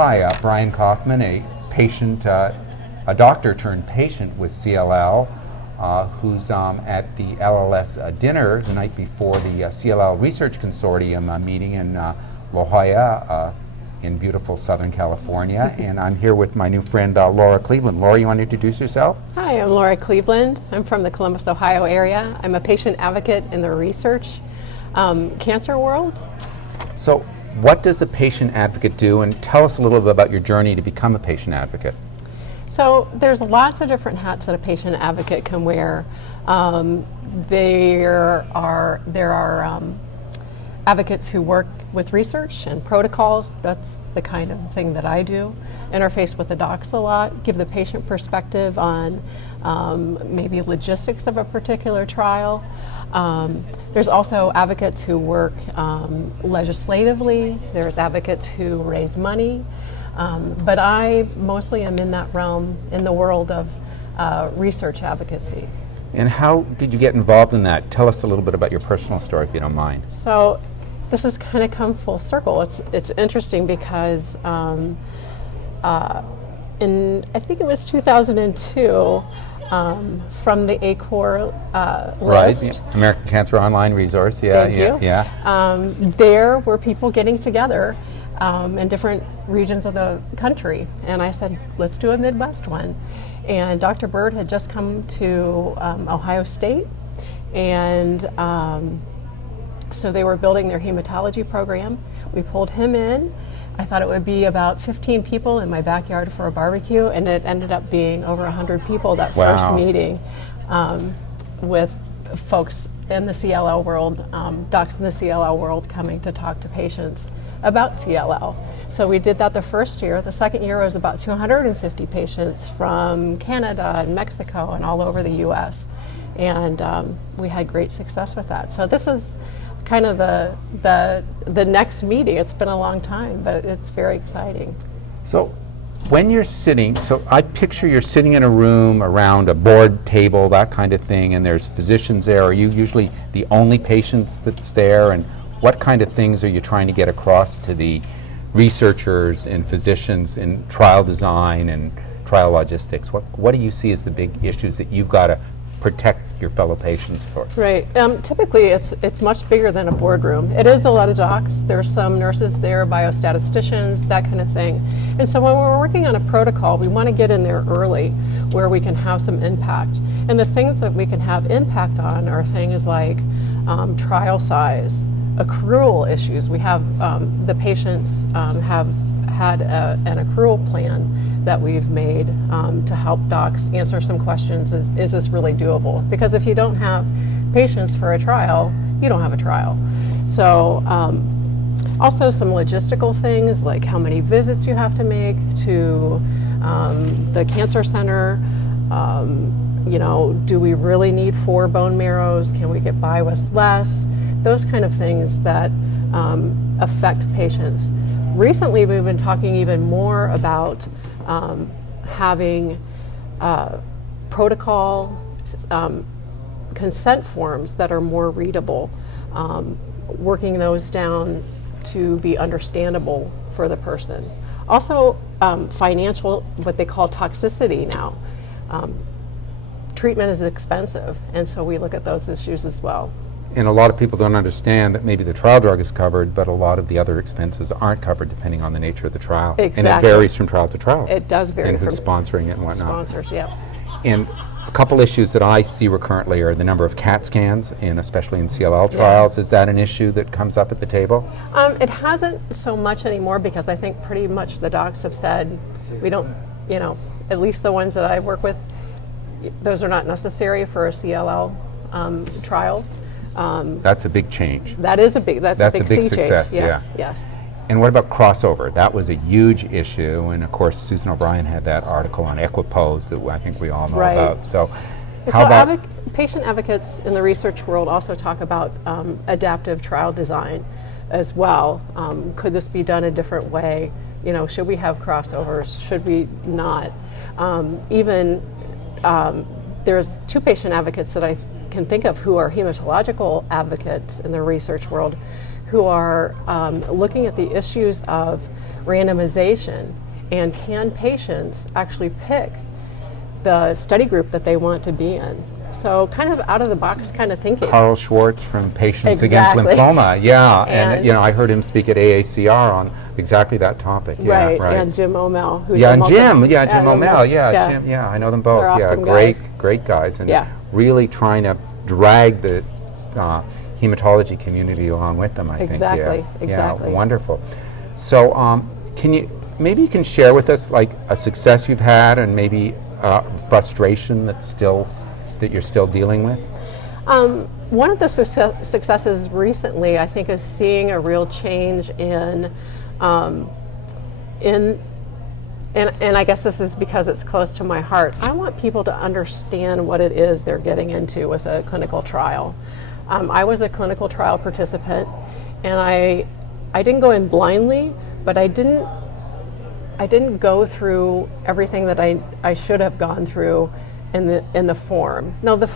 Hi, Brian Kaufman, a patient, a doctor turned patient with CLL, who's at the LLS dinner the night before the CLL Research Consortium meeting in La Jolla in beautiful Southern California. And I'm here with my new friend Laura Cleveland. Laura, you want to introduce yourself? Hi, I'm Laura Cleveland. I'm from the Columbus, Ohio area. I'm a patient advocate in the research cancer world. So what does a patient advocate do? And tell us a little bit about your journey to become a patient advocate. So there's lots of different hats that a patient advocate can wear. There are advocates who work with research and protocols. That's the kind of thing that I do. Interface with the docs a lot, give the patient perspective on maybe logistics of a particular trial. There's also advocates who work legislatively. There's advocates who raise money. But I mostly am in that realm in the world of research advocacy. And how did you get involved in that? Tell us a little bit about your personal story, if you don't mind. So this has kind of come full circle. It's interesting because in I think it was 2002, from the ACOR list. Right, the American Cancer Online Resource. Yeah, Thank you. Yeah. There were people getting together in different regions of the country, and I said, let's do a Midwest one. And Dr. Bird had just come to Ohio State, and so they were building their hematology program. We pulled him in. I thought it would be about 15 people in my backyard for a barbecue, and it ended up being over 100 people that first meeting with folks in the CLL world, docs in the CLL world coming to talk to patients about CLL. So we did that the first year. The second year was about 250 patients from Canada and Mexico and all over the US. And we had great success with that. So this is kind of the next meeting. It's been a long time, but it's very exciting. So when you're sitting, so I picture you're sitting in a room around a board table, that kind of thing, and there's physicians there. Are you usually the only patients that's there? And what kind of things are you trying to get across to the researchers and physicians in trial design and trial logistics? What do you see as the big issues that you've got to protect your fellow patients for? Right. Typically, it's much bigger than a boardroom. It is a lot of docs. There's some nurses there, biostatisticians, that kind of thing. And so when we're working on a protocol, we want to get in there early where we can have some impact. And the things that we can have impact on are things like trial size, accrual issues. We have the patients have had an accrual plan that we've made to help docs answer some questions. Is this really doable? Because if you don't have patients for a trial, you don't have a trial. So also some logistical things like how many visits you have to make to the cancer center. Do we really need 4 bone marrows? Can we get by with less? Those kind of things that affect patients. Recently, we've been talking even more about having protocol consent forms that are more readable, working those down to be understandable for the person. Also, financial, what they call toxicity now. Treatment is expensive, and so we look at those issues as well. And a lot of people don't understand that maybe the trial drug is covered, but a lot of the other expenses aren't covered depending on the nature of the trial. Exactly. And it varies from trial to trial. It does vary. And who's sponsoring it and whatnot. Sponsors, yeah. And a couple issues that I see recurrently are the number of CAT scans, and especially in CLL trials. Yeah. Is that an issue that comes up at the table? It hasn't so much anymore because I think pretty much the docs have said, we don't, at least the ones that I work with, those are not necessary for a CLL trial. That's a big change. That's a big success, change. Yes, yeah. Yes. And what about crossover? That was a huge issue, and of course Susan O'Brien had that article on equipoise that I think we all know about. So patient advocates in the research world also talk about adaptive trial design as well. Could this be done a different way? Should we have crossovers? Should we not? There's 2 patient advocates that I can think of who are hematological advocates in the research world who are looking at the issues of randomization and can patients actually pick the study group that they want to be in. So kind of out of the box kind of thinking. Carl Schwartz from Patients Exactly. Against Lymphoma, yeah, And- and I heard him speak at AACR on exactly that topic. Yeah, Right, right. and Jim O'Mell, who's Yeah, a and Jim O'Mell, yeah. Jim, yeah, I know them both. They're Yeah, awesome great, guys. great guys, and Yeah. really trying to drag the hematology community along with them. I Exactly, think. exactly. Yeah, wonderful. So, maybe you can share with us like a success you've had, and maybe frustration that you're still dealing with. One of the successes recently, I think, is seeing a real change in and I guess this is because it's close to my heart. I want people to understand what it is they're getting into with a clinical trial. I was a clinical trial participant, and I didn't go in blindly, but I didn't go through everything that I should have gone through in the form. Now the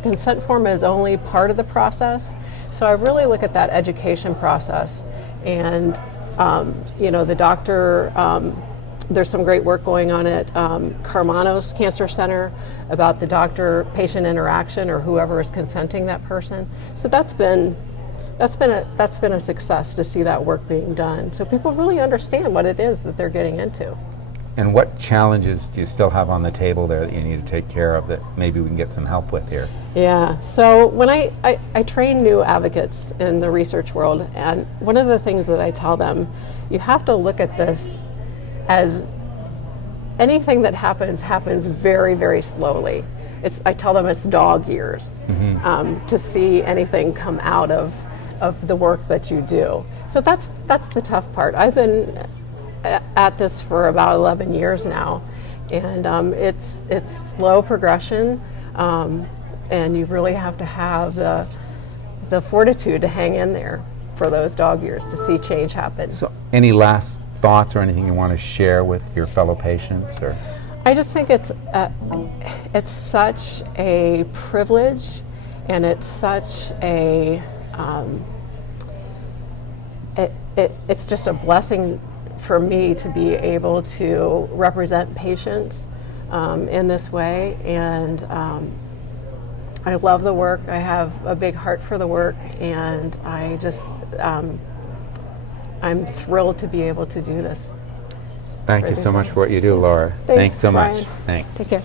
consent form is only part of the process, so I really look at that education process. And the doctor, there's some great work going on at Carmanos Cancer Center about the doctor-patient interaction, or whoever is consenting that person. So that's been a success to see that work being done. So people really understand what it is that they're getting into. And what challenges do you still have on the table there that you need to take care of that maybe we can get some help with here? Yeah, so when I train new advocates in the research world, and one of the things that I tell them, you have to look at this as anything that happens very, very slowly. I tell them it's dog years to see anything come out of the work that you do. So that's the tough part. I've been at this for about 11 years now, and it's slow progression, and you really have to have the fortitude to hang in there for those dog years to see change happen. So, any last thoughts or anything you want to share with your fellow patients? Or I just think it's such a privilege, and it's such a it's just a blessing for me to be able to represent patients in this way, and I love the work. I have a big heart for the work, and I just I'm thrilled to be able to do this. thank you so much for what you do, Laura. Thanks so much. Brian. Thanks. Take care.